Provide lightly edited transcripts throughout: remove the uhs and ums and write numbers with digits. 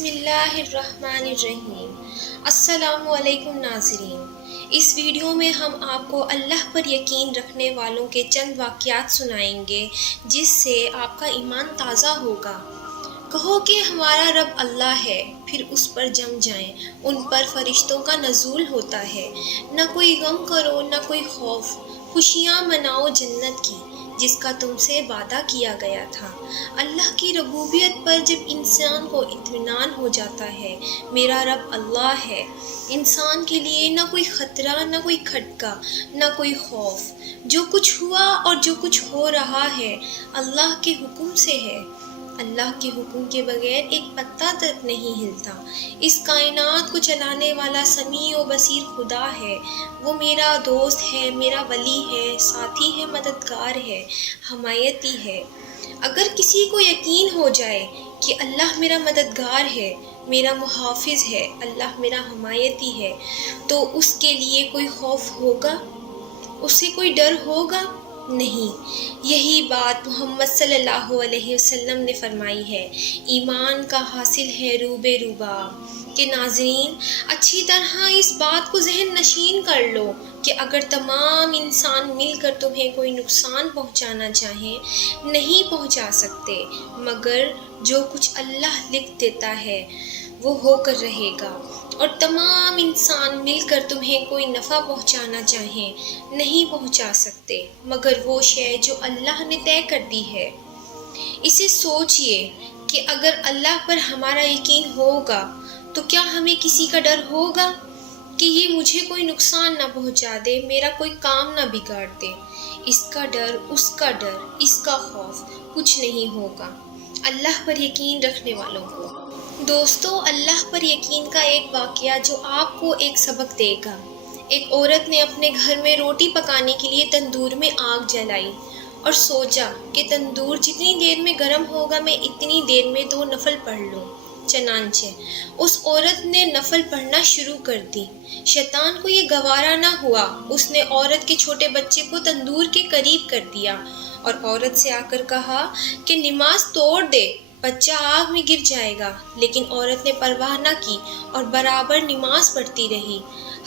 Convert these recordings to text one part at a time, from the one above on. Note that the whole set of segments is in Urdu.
بسم اللہ الرحمن الرحیم۔ السلام علیکم ناظرین، اس ویڈیو میں ہم آپ کو اللہ پر یقین رکھنے والوں کے چند واقعات سنائیں گے جس سے آپ کا ایمان تازہ ہوگا۔ کہو کہ ہمارا رب اللہ ہے، پھر اس پر جم جائیں، ان پر فرشتوں کا نزول ہوتا ہے۔ نہ کوئی غم کرو نہ کوئی خوف، خوشیاں مناؤ جنت کی جس کا تم سے وعدہ کیا گیا تھا۔ اللہ کی ربوبیت پر جب انسان کو اطمینان ہو جاتا ہے، میرا رب اللہ ہے، انسان کے لیے نہ کوئی خطرہ نہ کوئی کھٹکا نہ کوئی خوف۔ جو کچھ ہوا اور جو کچھ ہو رہا ہے اللہ کے حکم سے ہے۔ اللہ کے حکم کے بغیر ایک پتا تک نہیں ہلتا۔ اس کائنات کو چلانے والا سمیع و بصیر خدا ہے۔ وہ میرا دوست ہے، میرا ولی ہے، ساتھی ہے، مددگار ہے، حمایتی ہے۔ اگر کسی کو یقین ہو جائے کہ اللہ میرا مددگار ہے، میرا محافظ ہے، اللہ میرا حمایتی ہے، تو اس کے لیے کوئی خوف ہوگا؟ اسے کوئی ڈر ہوگا؟ نہیں۔ یہی بات محمد صلی اللہ علیہ وسلم نے فرمائی ہے۔ ایمان کا حاصل ہے روب روبا کہ ناظرین اچھی طرح اس بات کو ذہن نشین کر لو کہ اگر تمام انسان مل کر تمہیں کوئی نقصان پہنچانا چاہیں نہیں پہنچا سکتے، مگر جو کچھ اللہ لکھ دیتا ہے وہ ہو کر رہے گا، اور تمام انسان مل کر تمہیں کوئی نفع پہنچانا چاہیں نہیں پہنچا سکتے مگر وہ شے جو اللہ نے طے کر دی ہے۔ اسے سوچئے کہ اگر اللہ پر ہمارا یقین ہوگا تو کیا ہمیں کسی کا ڈر ہوگا کہ یہ مجھے کوئی نقصان نہ پہنچا دے، میرا کوئی کام نہ بگاڑ دے؟ اس کا ڈر، اس کا ڈر، اس کا خوف کچھ نہیں ہوگا اللہ پر یقین رکھنے والوں کو۔ دوستو، اللہ پر یقین کا ایک واقعہ جو آپ کو ایک سبق دے گا۔ ایک عورت نے اپنے گھر میں روٹی پکانے کے لیے تندور میں آگ جلائی اور سوچا کہ تندور جتنی دیر میں گرم ہوگا میں اتنی دیر میں 2 نفل پڑھ لوں۔ چنانچہ اس عورت نے نفل پڑھنا شروع کر دی۔ شیطان کو یہ گوارا نہ ہوا، اس نے عورت کے چھوٹے بچے کو تندور کے قریب کر دیا اور عورت سے آ کر کہا کہ نماز توڑ دے، بچہ آگ میں گر جائے گا۔ لیکن عورت نے پرواہ نہ کی اور برابر نماز پڑھتی رہی،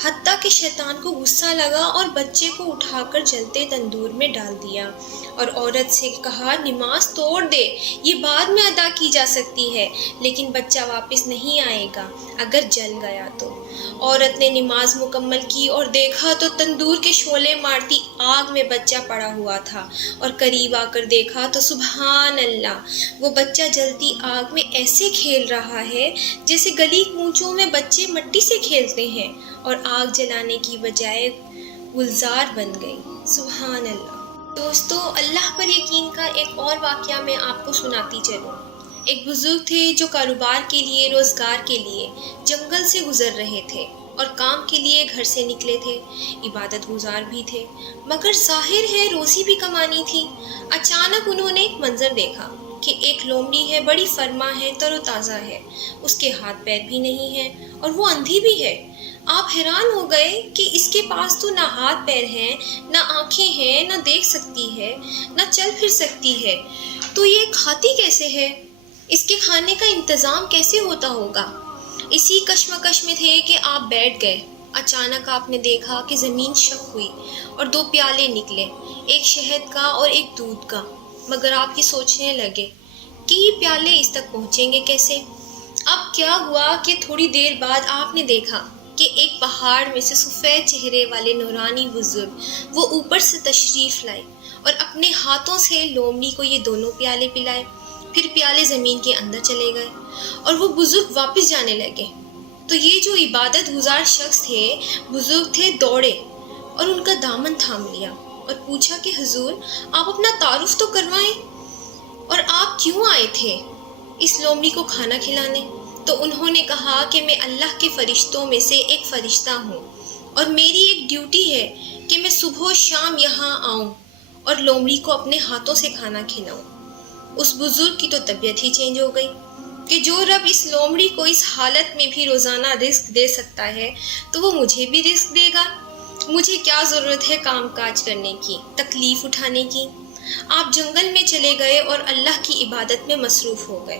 حتیٰ کہ شیطان کو غصہ لگا اور بچے کو اٹھا کر جلتے تندور میں ڈال دیا اور عورت سے کہا نماز توڑ دے، یہ بعد میں ادا کی جا سکتی ہے، لیکن بچہ واپس نہیں آئے گا اگر جل گیا تو۔ عورت نے نماز مکمل کی اور دیکھا تو تندور کے شعلے مارتی آگ میں بچہ پڑا ہوا تھا، اور قریب آ کر دیکھا تو سبحان اللہ، وہ بچہ جلتی آگ میں ایسے کھیل رہا ہے جیسے گلی کوچوں میں بچے مٹی سے کھیلتے ہیں، اور آگ جلانے کی بجائے گلزار بن گئی۔ سبحان اللہ۔ دوستو، اللہ پر یقین کا ایک اور واقعہ میں آپ کو سناتی چلوں۔ ایک بزرگ تھے جو کاروبار کے لیے، روزگار کے لیے جنگل سے گزر رہے تھے اور کام کے لیے گھر سے نکلے تھے، عبادت گزار بھی تھے، مگر ظاہر ہے روزی بھی کمانی تھی۔ اچانک انہوں نے ایک منظر دیکھا کہ ایک لومڑی ہے، بڑی فرما ہے، تر و تازہ ہے، اس کے ہاتھ پیر بھی نہیں ہیں اور وہ اندھی بھی ہے۔ آپ حیران ہو گئے کہ اس کے پاس تو نہ ہاتھ پیر ہیں، نہ آنکھیں ہیں، نہ دیکھ سکتی ہے، نہ چل پھر سکتی ہے، تو یہ کھاتی کیسے ہے؟ اس کے کھانے کا انتظام کیسے ہوتا ہوگا؟ اسی کشمکش میں تھے کہ آپ بیٹھ گئے۔ اچانک آپ نے دیکھا کہ زمین شق ہوئی اور 2 پیالے نکلے، ایک شہد کا اور ایک دودھ کا، مگر آپ یہ سوچنے لگے کہ یہ پیالے اس تک پہنچیں گے کیسے؟ اب کیا ہوا کہ تھوڑی دیر بعد آپ نے دیکھا کہ ایک پہاڑ میں سے سفید چہرے والے نورانی بزرگ وہ اوپر سے تشریف لائے اور اپنے ہاتھوں سے لومڑی کو یہ دونوں پیالے پلائے، پھر پیالے زمین کے اندر چلے گئے اور وہ بزرگ واپس جانے لگے۔ تو یہ جو عبادت گزار شخص تھے، بزرگ تھے، دوڑے اور ان کا دامن تھام لیا اور پوچھا کہ حضور آپ اپنا تعارف تو کروائیں، اور آپ کیوں آئے تھے اس لومڑی کو کھانا کھلانے؟ تو انہوں نے کہا کہ میں اللہ کے فرشتوں میں سے ایک فرشتہ ہوں اور میری ایک ڈیوٹی ہے کہ میں صبح و شام یہاں آؤں اور لومڑی کو اپنے ہاتھوں سے کھانا کھلاؤں۔ اس بزرگ کی تو طبیعت ہی چینج ہو گئی کہ جو رب اس لومڑی کو اس حالت میں بھی روزانہ رزق دے سکتا ہے تو وہ مجھے بھی رزق دے گا۔ مجھے کیا ضرورت ہے کام کاج کرنے کی، تکلیف اٹھانے کی؟ آپ جنگل میں چلے گئے اور اللہ کی عبادت میں مصروف ہو گئے۔